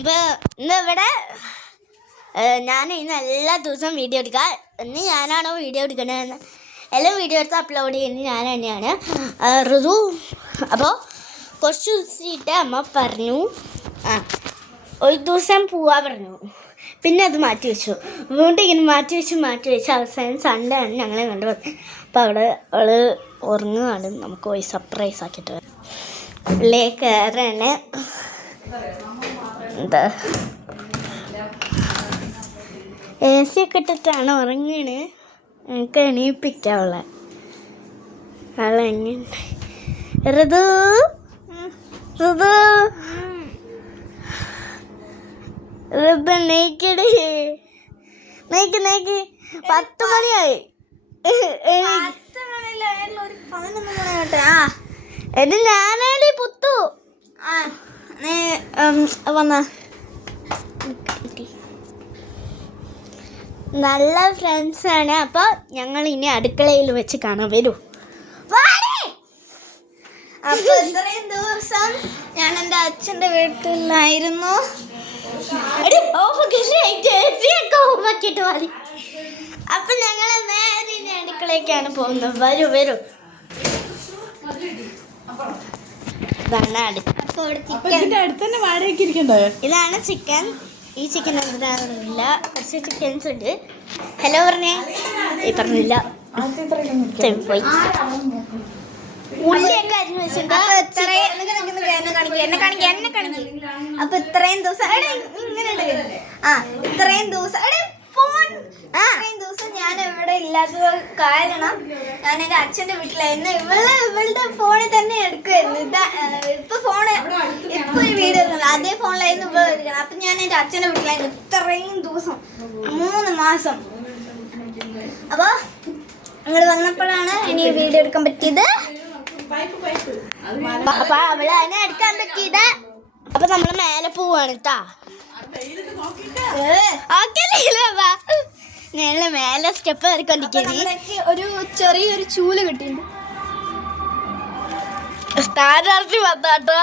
അപ്പോൾ ഇന്നിവിടെ ഞാൻ ഇന്ന് എല്ലാ ദിവസവും വീഡിയോ എടുക്കുക. ഇന്ന് ഞാനാണോ വീഡിയോ എടുക്കണതെന്ന് എല്ലാം വീഡിയോ എടുത്ത് അപ്ലോഡ് ചെയ്യുന്നത് ഞാൻ തന്നെയാണ് ഋതു. അപ്പോൾ കുറച്ച് ദിവസമായിട്ട് അമ്മ പറഞ്ഞു ഒരു ദിവസം പോവാ പറഞ്ഞു. പിന്നെ അത് മാറ്റി വെച്ചു. വീണ്ടും ഇങ്ങനെ മാറ്റി വെച്ച് അവസാനം സൺഡേ ആണ് ഞങ്ങളെ കണ്ടുപോകുന്നത്. അപ്പോൾ അവിടെ അവൾ ഉറങ്ങുകയാണ്. നമുക്ക് പോയി സർപ്രൈസ് ആക്കിയിട്ട് വരാം. ഉള്ളിൽ കയറാണ്. എന്താ എ സി ഒക്കെ ഇട്ടിട്ടാണ് ഉറങ്ങണ്. എനിക്ക് എണീപ്പിക്കാവുള്ള ആളെങ്ങനെ ഋതു ഋതു ഋതു നെയ്ക്കടി നെയ്ക്ക് 10 മണിയായി. ഇത് ഞാനേടി പുത്തു വന്ന നല്ല ഫ്രണ്ട്സാണ്. അപ്പോൾ ഞങ്ങൾ ഇനി അടുക്കളയിൽ വെച്ച് കാണാൻ വരൂ. അപ്പോൾ ഇത്രയും ദിവസം ഞാൻ എൻ്റെ അച്ഛൻ്റെ വീട്ടിലായിരുന്നു. അപ്പൊ ഞങ്ങൾ നേരെ ഇനി അടുക്കളയ്ക്കാണ് പോകുന്നത്. വരൂ ഇതാണ് ചിക്കൻ. ഈ ചിക്കൻ എന്താണെന്നില്ല, കുറച്ച് ചിക്കൻസ് ഉണ്ട്. ഹലോ പറഞ്ഞേ ഈ പറഞ്ഞില്ല പോയി. ഉള്ളിയൊക്കെ അരിഞ്ഞ് വെച്ചിട്ടുണ്ട്. അപ്പൊ ഇത്രയും ദിവസം ഇത്രയും ദിവസം ഞാൻ ഇവിടെ ഇല്ലാത്തത് കാരണം ഞാൻ എൻ്റെ അച്ഛൻ്റെ വീട്ടിലായിരുന്നു. ഇവളുടെ ഫോണിൽ തന്നെ എടുക്കുമായിരുന്നു. ഇപ്പൊ ഒരു വീഡിയോ എടുക്കണം, അതേ ഫോണിലായിരുന്നു ഇവിടെ എടുക്കണം. അപ്പൊ ഞാൻ എൻ്റെ അച്ഛൻ്റെ വീട്ടിലായിരുന്നു ഇത്രയും ദിവസം, 3 മാസം. അപ്പൊ അങ്ങോട്ട് വന്നപ്പോഴാണ് ഇനി വീഡിയോ എടുക്കാൻ പറ്റിയത്. അപ്പൊ അവളാണ് എടുക്കാൻ പറ്റിയത്. അപ്പൊ നമ്മള് മേലെ പോവാണ് കേട്ടാ. ഞങ്ങള് മേലെ സ്റ്റെപ്പ് കയറിക്കൊണ്ടിരിക്കുന്നത്. ഒരു ചെറിയൊരു ചൂല് കിട്ടിയിട്ടുണ്ട്. സ്ഥാനാർത്ഥി വന്നാട്ടോ.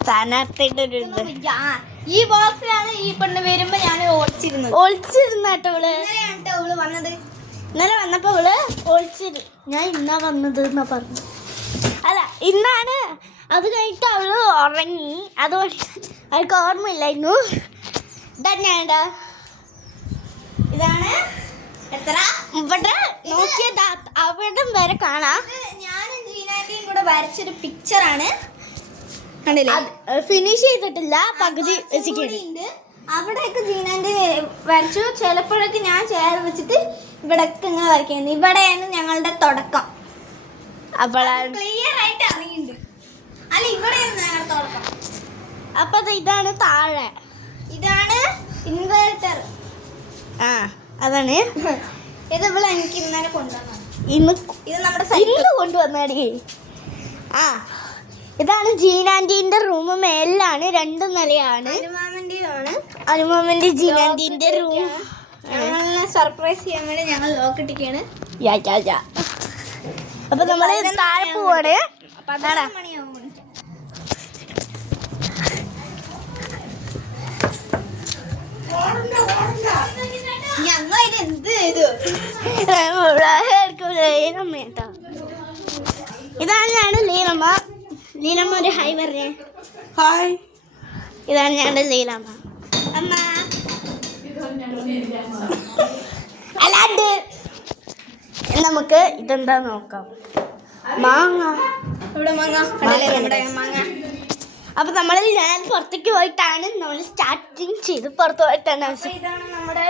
സ്ഥാനാർത്ഥിയുടെ ഒരു ഇത് ഈ ബോക്സിലാണ് ഈ പെണ്ണ് വരുമ്പോ ഞാൻ ഒളിച്ചിരുന്നാട്ടോ അവള്. അവള് വന്നത് ഇന്നലെ വന്നപ്പോ അവള് ഒളിച്ചിരു. ഞാൻ ഇന്നാ വന്നത് എന്നാ പറഞ്ഞു. അല്ല ഇന്നാണ്. അത് കഴിഞ്ഞിട്ട് അവള് ഉറങ്ങി. അതുകൊണ്ട് അവൾക്ക് ഓർമ്മയില്ലായിരുന്നു. ഇതന്നെയാണ്ടാ. ഇതാണ് എത്ര ഇവിടെ നോക്കിയത് അവിടെ വരെ കാണാം. ഞാനും ജീനാന്റിയും കൂടെ വരച്ചൊരു പിക്ചറാണ്. ഫിനിഷ് ചെയ്തിട്ടില്ല, പകുതി വെച്ചിട്ടുണ്ട്. അവിടെയൊക്കെ ജീനാന്റി വരച്ചു. ചിലപ്പോഴൊക്കെ ഞാൻ ചേർ വെച്ചിട്ട് ഇവിടെയൊക്കെ ഇങ്ങനെ വരയ്ക്കുന്നത്. ഇവിടെയാണ് ഞങ്ങളുടെ തുടക്കം. അപ്പോഴാണ് ക്ലിയർ ആയിട്ട് അറിയുന്നുണ്ട്. അല്ല, ഇവിടെയാണ് ഞങ്ങളുടെ തുടക്കം. അപ്പൊ ഇതാണ് താഴെ. ഇതാണ് ഇൻവേർട്ടർ. അതാണ് ഇത് ഇവിടെ എനിക്ക് ഇന്നലെ കൊണ്ടുവന്നത്. ഇത് നമ്മുടെ സൈക്കിൾ കൊണ്ടുവന്നാടി. ഇതാണ് ജീനാന്റിന്റെ റൂം. മേലിലാണ്, 2 നിലയാണ്. അനുമാമന്റെ ജീനാന്റിന്റെ റൂം. സർപ്രൈസ് ചെയ്യാൻ വേണ്ടി ഞങ്ങൾ ലോക്ക് ഇട്ടിരിക്കുകയാണ്. അപ്പൊ നമ്മള് താഴെ പോവാണ്. 11 മണിയാവും. ഞങ്ങൾ എന്ത് ചെയ്തു? ഇതാണ് ഞങ്ങളുടെ ലീലമ്മ. ലീലമ്മ ഒരു ഹായ് പറഞ്ഞേ. ഹായ്. ഇതാണ് ഞങ്ങളുടെ ലീലമ്മ. അമ്മ അല്ലാണ്ട് നമുക്ക് ഇതെന്താ നോക്കാം. മാങ്ങ. ഇവിടെ മാങ്ങ. മാങ്ങ. അപ്പൊ ഞാൻ പുറത്തേക്ക് പോയിട്ടാണ് നമ്മൾ സ്റ്റാർട്ടിങ് ചെയ്ത്. പുറത്ത് പോയിട്ടാണ് ഇതാണ് നമ്മുടെ